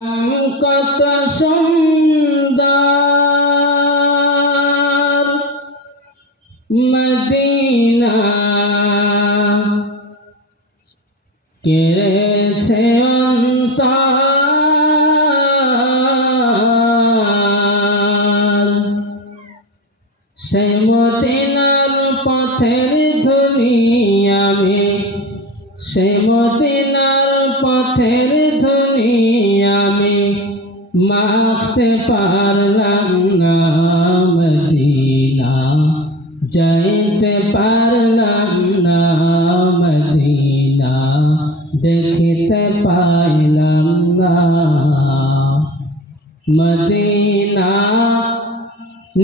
কত সুন্দর মদিনা কেড়েছে অন্তর, সেই মদিনার পথের ধ্বনি আমি, সেই মদিনার পথের ধ্বনি আমি মাখতে পারলাম না। মদিনা যাইতে পারলাম না, মদিনা দেখিতে পাইলাম না। মদিনা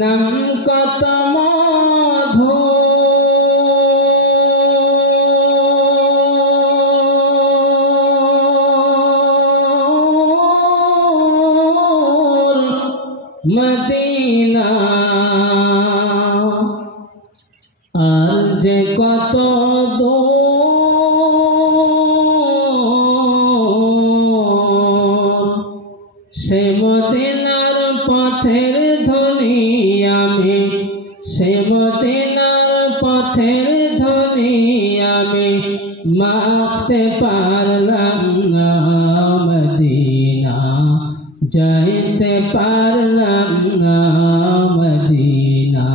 নাম কত মধু, মদিনা আর যে কত দূর, সে মদিনার পথের ধ্বনি আমি, সে মদিনার পথের ধ্বনি আমি মাখতে পারলাম না। মদিনা যাইতে পারলাম না, মদিনা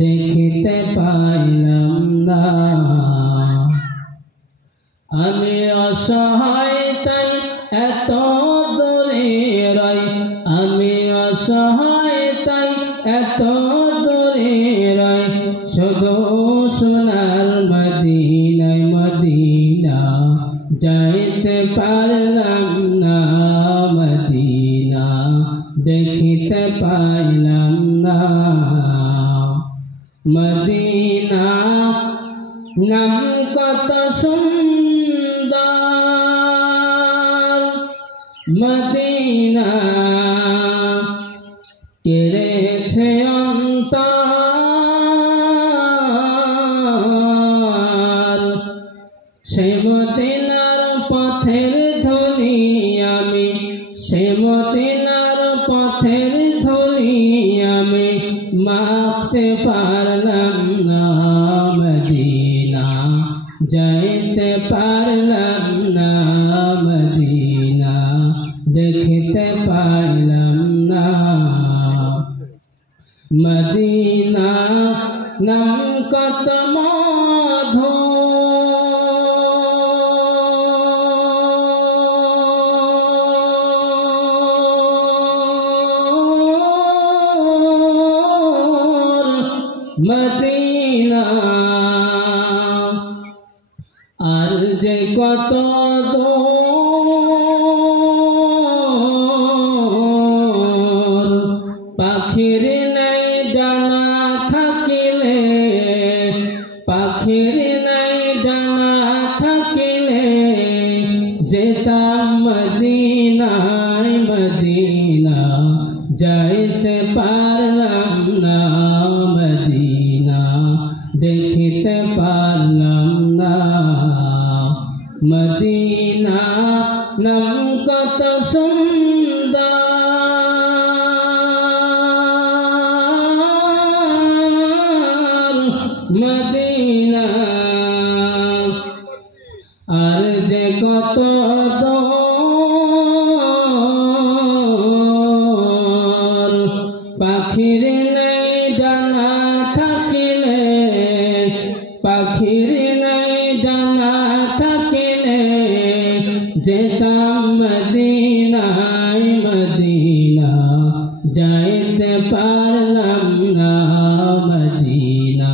দেখিতে পাইলাম না। আমি অসহায় তাই এত দূরে রই, আমি অসহায় তাই এত দূরে রই, শুধু সোনার মদিনায় মদিনা যাইতে পারলাম না। মদিনা দেখিতে পাইলাম না। মদিনা নাম কত সুন্দর, মদিনা কেড়েছে অন্তর, সেই মদিনার পথের ধ্বনি আমি, সেই মদিনার পথের ধ্বনি আমি মাখতে পারলাম না। মদিনা যাইতে পারলাম না, মদিনা দেখিতে পাইলাম না। মদিনা নাম কত মধু, মদিনা আর যে কত দূর, পাখির নাই ডানা থাকিলে, পাখির নাই ডানা থাকিলে যেতাম মদিনায়। মদিনা যাইতে পারলাম না, মদিনা দেখিতে পারলাম না। মদিনা নাম কত সুন্দর, মদিনা আর যে কত দূর, পাখির নাই ডানা থাকিলে, পাখির নাই ডানা থাকিলে যেতাম মদিনায়। মদিনা যাইতে পারলাম না, মদিনা